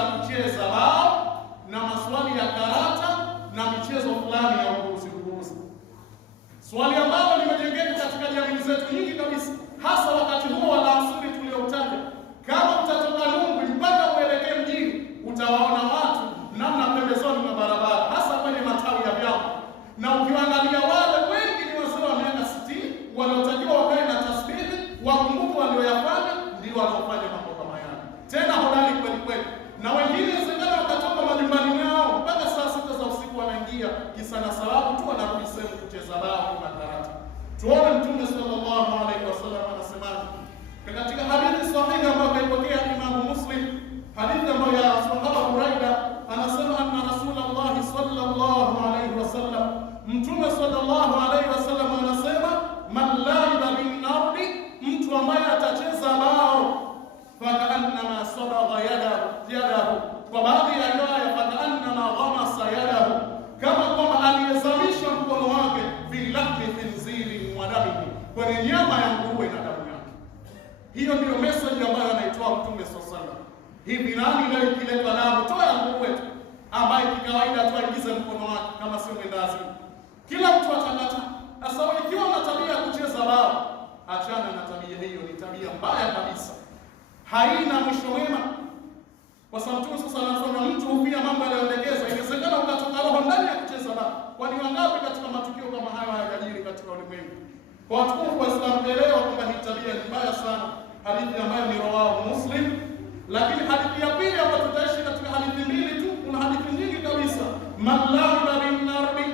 kufundisha kucheza bao na maswali ya karata na michezo fulani ya uguzi. Swali ambalo limejengeka katika jamii zetu nyingi kabisa, hasa wakati huo wa alasiri tulioutaja. Kama utatoka Lungwi mpaka uelekee mjini, utawaona watu namna pembezoni mwa barabara, hasa kwenye matawi ya vyama. Na ukiangalia wale wengi ni wazee wa miaka 60 wanaotakiwa wakae na tasbihi, wakumbuke walioyafanya, ndio wanaofanya mambo kama yale. Tena hodari kweli kweli. Na wengine zingine wakatoka majumbani mwao mpaka saa 6 za usiku wanaingia kisa na sababu tu wanarudi sehemu kucheza bao na karata. Tuone Mtume sallallahu alaihi wasallam anasemaje katika hadithi sahihi ambayo kaipokea Imam Muslim, hadithi ambayo ya Sahaba Buraida anasema anna Rasulullah sallallahu alaihi wasallam, Mtume sallallahu alaihi wasallam anasema man laiba bin nardi, mtu ambaye atacheza bao fakaannama sabagha yadahu, kwa baadhi ya riwaya fakaannama ghamasa yadahu, kama kwamba aliyezamisha mkono wake bilahmi khinziri wa damihi, kwenye nyama ya nguruwe na damu yake. Hiyo ndio message ambayo anaitoa Mtume sallallahu alaihi wasallam. Hivi nani leo ikileta damu toa nguruwe tu, ambaye kikawaida tu aingize mkono wake kama sio mwendazi, kila mtu atakata. Sasa ikiwa una tabia ya kucheza bao, achana na tabia hiyo, ni tabia mbaya kabisa, haina mwisho mwema. Kwa sababu Mtume sasa anasema mtu hupia mambo yanayoendekeza, inawezekana ukatoka roho ndani ya kucheza bao. Kwani wangapi katika matukio kama hayo hayajiri katika ulimwengu? Kwa watukufu wa Islam elewa kwamba hii tabia ni mbaya sana, hadithi ambayo ni rawahu Muslim. Lakini hadithi ya pili ambayo tutaishi katika hadithi mbili tu, kuna hadithi nyingi kabisa. Man la'ana bin narbi,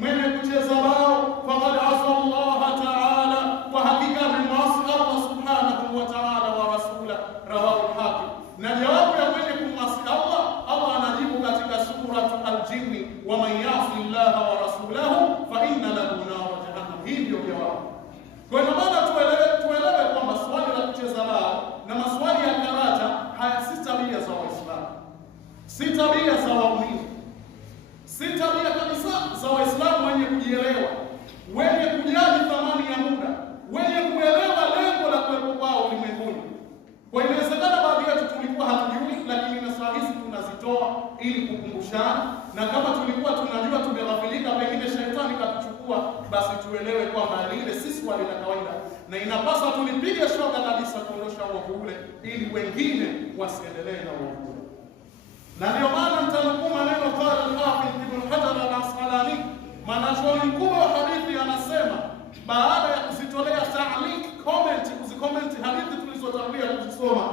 mwenye kucheza bao faqad asa Allah ta'ala, kwa hakika amemwasi Allah subhanahu wa ta'ala wa rasula, rawahu al-Hakim. Na jawabu ya mwenye kumwasi Allah, Allah anajibu katika suratu al-Jinni, wa man ya'si Allah wa rasulahu fa inna lahu nar jahannam. Hii ndio jawabu. Kwa hiyo maana tuelewe kwamba swali la kucheza bao na maswali ya karata haya si tabia za Waislamu, si tabia za waumini, si tabia kabisa za Waislamu wenye kujielewa, wenye kujali thamani ya muda, wenye kuelewa lengo la kuwepo kwao ulimwenguni. Kwa inawezekana baadhi yetu tulikuwa hatujui, lakini na saa hizi tunazitoa ili kukumbushana, na kama tulikuwa tunajua tumeghafilika, pengine shetani katuchukua, basi tuelewe kwamba lile si swali la kawaida, na inapaswa tulipige shoka kabisa kuondosha uovu ule, ili wengine wasiendelee na uovu ule. Na ndio maana mtanukuu maneno qala al-Hafidh Ibn Hajar al-Asqalani, mwanachuoni mkubwa wa hadithi, anasema baada ya kuzitolea ta'liq, kuzikomenti hadithi tulizotangulia kuzisoma,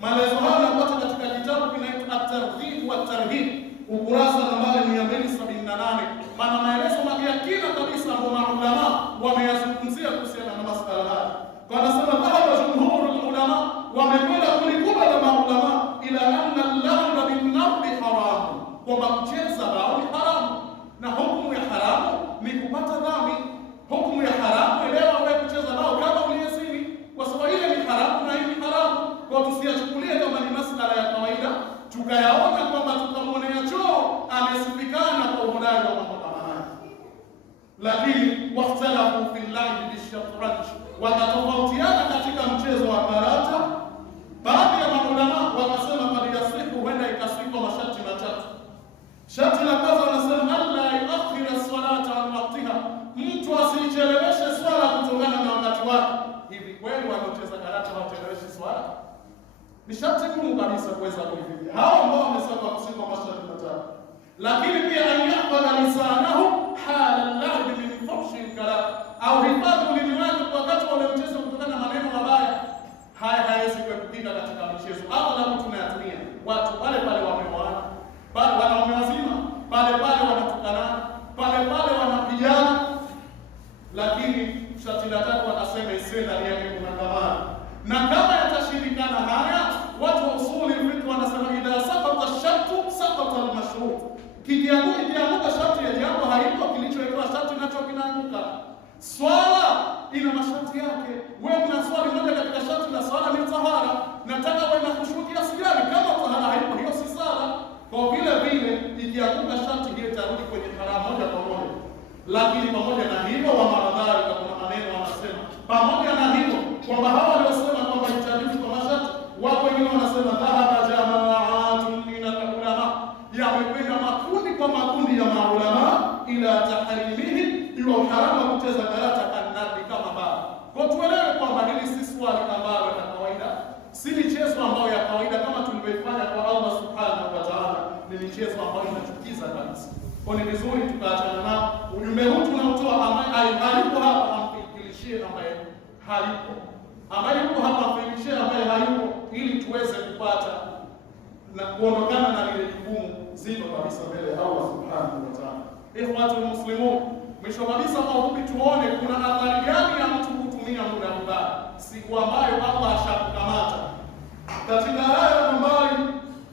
maelezo hayo yanapata katika kitabu kinaitwa At-Targhib wa Tarhib, ukurasa nambari 278. Maana maelezo ya kina kabisa ambayo maulama wameyazungumzia kuhusiana na masuala haya. Kwa anasema dhahaba jumhurul ulama, wamekwenda kulikubwa na maulama ila anna al-la'na bin-nardi haram, kwamba kucheza bao ni haramu, na hukumu ya haramu ni kupata dhambi. Hukumu ya haramu, elewa wewe kucheza bao kama uliyezini, kwa sababu ile ni haramu na hii ni haramu. Kwa tusiyachukulie kama ni masuala ya kawaida, tukayaona kwamba tukamwonea choo amesifikana kwa uhodari wa mambo kama haya. Lakini wakhtalafu fil la'bi bishatranj, wakatofautiana katika mchezo wa karata. Baadhi ya maulama wakasema kad yasihu, huenda ikaswikwa masharti matatu. Sharti la kwanza wanasema alla yuakhira as-salata an waqtiha, mtu asicheleweshe swala kutokana na wakati wake. Hivi kweli wanaocheza karata hawacheleweshi swala? Ni sharti gumu kabisa kuweza kuifikia hao ambao wamesema kusema masharti matatu. Lakini pia ayaqala lisanahu hala al-lahd min fuhshi al-kalam, au hifadhi ulimi wake wakati wa mchezo kutokana na maneno mabaya. Haya haiwezi kuepukika katika mchezo. Hapo na mtu tunayatumia watu pale pale wameoana, pale wanaume wazima, pale pale wanatukana, pale pale wanapigana. Lakini sharti la tatu wakasema isiwe ndani yake kuna kamara. Na kama yatashirikana haya, watu wa usuli fiqh wanasema idha saqata ash-shartu saqata al-mashrut, kikianguka sharti ya jambo haipo, kilichowekewa sharti nacho kinaanguka. Swala ina masharti yake. Wewe una swali moja katika sharti la swala ni tahara, nataka wewe na khushu kiasi gani? Kama tahara haipo, hiyo si sala. Kwa vile vile ikianguka sharti hiyo itarudi kwenye haramu moja kwa moja. Lakini pamoja na hivyo, wa maradhari kuna maneno wanasema pamoja na hivyo kwamba hawa waliosema kwamba itajuzu kwa masharti, wako wengine wanasema dhahaba jama'atun min tahrimihi, iwa uharamu wa kucheza karata kanardi kama baba. Kwa tuelewe kwamba hili si swali ambalo la kawaida, si michezo ambayo ya kawaida kama tulivyoifanya kwa Allah subhanahu wa ta'ala, ni michezo ambayo inachukiza kabisa. Kwa ni vizuri tukaachana nao. Ujumbe huu tunautoa ambaye hayupo hapa amfikirishie ambaye hayupo, ambaye yupo hapa amfikirishie ambaye hayupo, ili tuweze kupata na kuondokana na lile jukumu zito kabisa mbele ya Allah subhanahu wa ta'ala. Ikhwatul muslimun, mwisho kabisa kwa ufupi tuone kuna athari gani ya mtu kutumia muda vibaya siku ambayo Allah ashakukamata. Katika aya nambari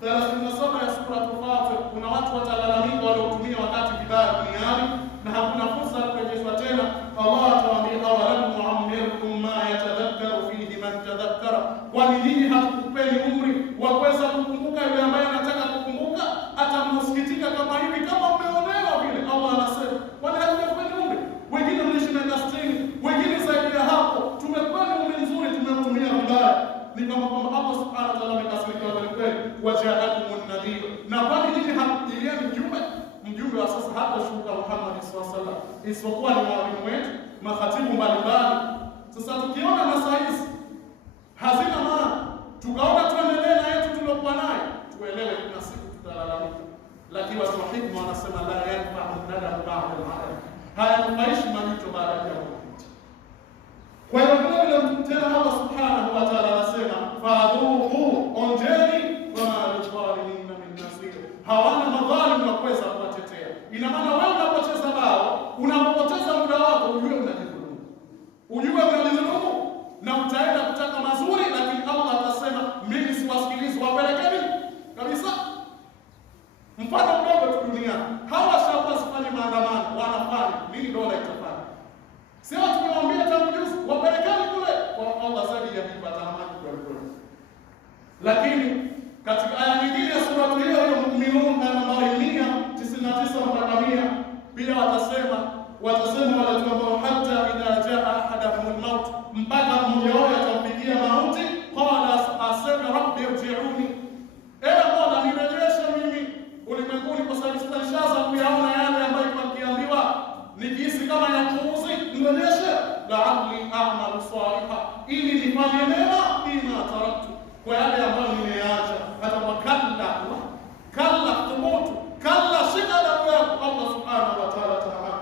37 ya sura Fatir, kuna watu watalalamika waliotumia wakati vibaya duniani na hakuna fursa ya kurejeshwa tena. Allah atawaambia, awalam nu'ammirkum ma yatadhakkaru fihi man tadhakkara, kwani nyinyi hatukupeni umri wa kuweza kukumbuka yule ambaye anataka kukumbuka? Atamsikitika kama hivi, kama umeonewa vile. Allah anasema, kwani hatukupeni umri? Wengine mliishi miaka 60, wengine zaidi ya hapo. Tumekuwa umri mzuri, tumeutumia vibaya. Ni kama kwamba Allah subhanahu wa ta'ala amekasirika kweli, waja'akumun nadhir, na kwani nyinyi hamjilieni mjumbe wa sasa hata shuka Muhammad sallallahu alaihi wasallam, isipokuwa ni mwalimu wetu, makhatibu mbalimbali. Sasa tukiona masaizi hazina maana, tukaona tuendelee na yetu tuliokuwa naye, tuelewe kuna siku tutalalamika. Lakini watu wa hikma wanasema la yanfa'u nadam ba'da al-'adab, hayanufaishi majuto baada ya kupita. Kwa hiyo vile tena Allah subhanahu wa ta'ala anasema fadhuhu, onjeni wama lidhalimina min nasir, hawana madhalimu wa kuweza kuwatetea. Ina maana wewe unapocheza bao, unapopoteza muda wako, ujue unajidhulumu na utaenda kutaka mazuri, lakini Allah atasema mimi siwasikilizi, wapelekeni kabisa. Mfano mdogo tu duniani, hawa shaba sifanye maandamano, wanafanya nini? Dola itafanya. Sio tumewambia tangu juzi wapelekeni kule, kwa Allah zaidi ya hipata hamaki kwa kweli. Lakini katika aya nyingine ya sura hiyo ya Mu'minun nambari 199 mpaka 100, pia watasema wale tu ambao hata idha jaa ahadahumul maut, mpaka mmoja wao atampigia mauti, qala asema rabbi irji'uni, ewe Mola nirejeshe mimi ulimwenguni, kwa sababu sitashaza kuyaona yale ambayo nikiambiwa nikihisi kama yakuuzi, nirejeshe la'alli a'malu salihan, ili nifanye mema bima taraktu, kwa yale ambayo nimeacha. Hata wakalla thubutu, kalla shika damu yako. Allah subhanahu wa ta'ala ta'ala,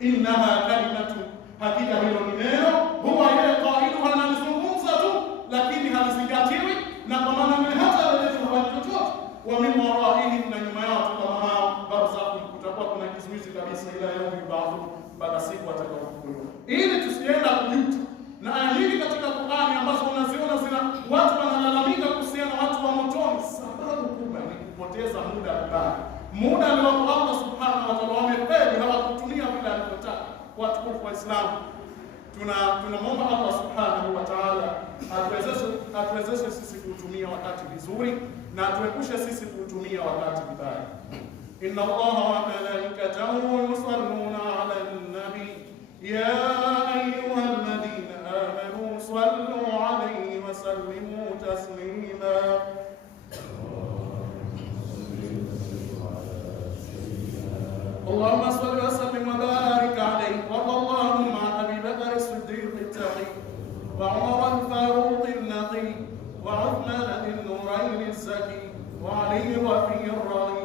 innaha kalimatu, hakika hilo ni neno, huwa yeye qailuha, analizungumza tu lakini halizingatiwi, na kwa maana ni hata rejeshwa kwa chochote. Wa min waraihim, na nyuma yao kama hao barzakun, kutakuwa kuna kizuizi kabisa, ila yaumi ba'd, baada siku atakayofufuliwa, ili tusienda kujuta. Na aya nyingi katika Qur'ani ambazo unaziona zina watu wanalalamika kuhusiana na watu wa motoni, sababu kubwa ni kupoteza muda vibaya. Muda ambao Allah subhanahu wa ta'ala wamependa hawakutumia vile alivyotaka. Watukufu wa Islam, tunamwomba Allah subhanahu wa ta'ala atuwezeshe sisi kutumia wakati vizuri na atuepushe sisi kutumia wakati vibaya. Inna Allaha wa malaikatahu yusalluna 'alan nabi ya ayyuhalladhina amanu sallu 'alayhi wa sallimu taslima. اللهم صل وسلم وبارك عليه. وارض اللهم عن ابي بكر الصديق التقي وعمر الفاروق النقي وعثمان ذي النورين الزكي وعلي الرفيع الرضي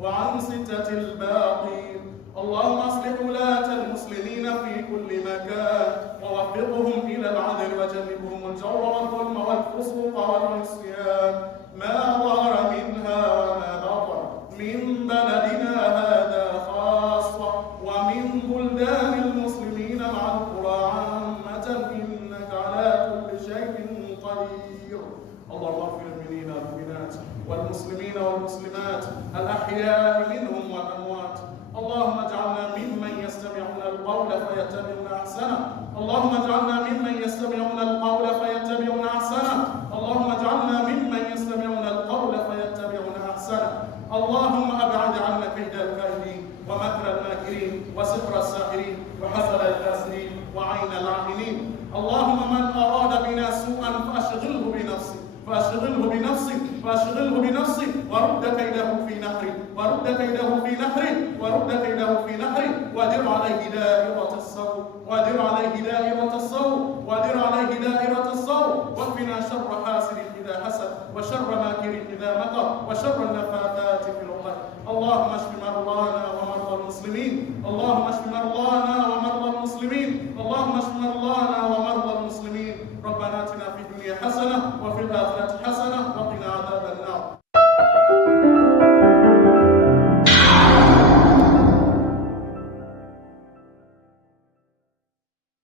وعن ستة الباقين. اللهم اصلح ولاة المسلمين في كل مكان ووفقهم الى العدل وجنبهم الجور والظلم والفسوق والعصيان ما ظهر منها وما بطن من بلدنا هذا خاصة ومن بلدان المسلمين مع القرى عامة، إنك على كل شيء قدير. اللهم اغفر للمؤمنين والمؤمنات والمسلمين والمسلمات الأحياء منهم والأموات. اللهم اجعلنا ممن يستمعون القول فيتبعون أحسنه. اللهم اجعلنا ممن يستمعون القول فيتبعون أحسنه. اللهم اجعلنا ممن يستمعون القول فيتبعون أحسنه. اللهم أبعد عنا كيد الكائدين ومكر الماكرين وسحر الساحرين وحسد الحاسدين وعين العائنين. اللهم من أراد بنا سوءا فأشغله بنفسه فاشغله بنفسه ورد كيده في نحره ورد كيده في نحره ورد كيده في نحره ودر عليه دائرة السوء ودر عليه دائرة السوء ودر عليه دائرة السوء واكفنا شر حاسد إذا حسد وشر ماكر إذا مكر وشر النفاثات في العقد. اللهم اشف مرضانا ومرضى المسلمين اللهم اشف مرضانا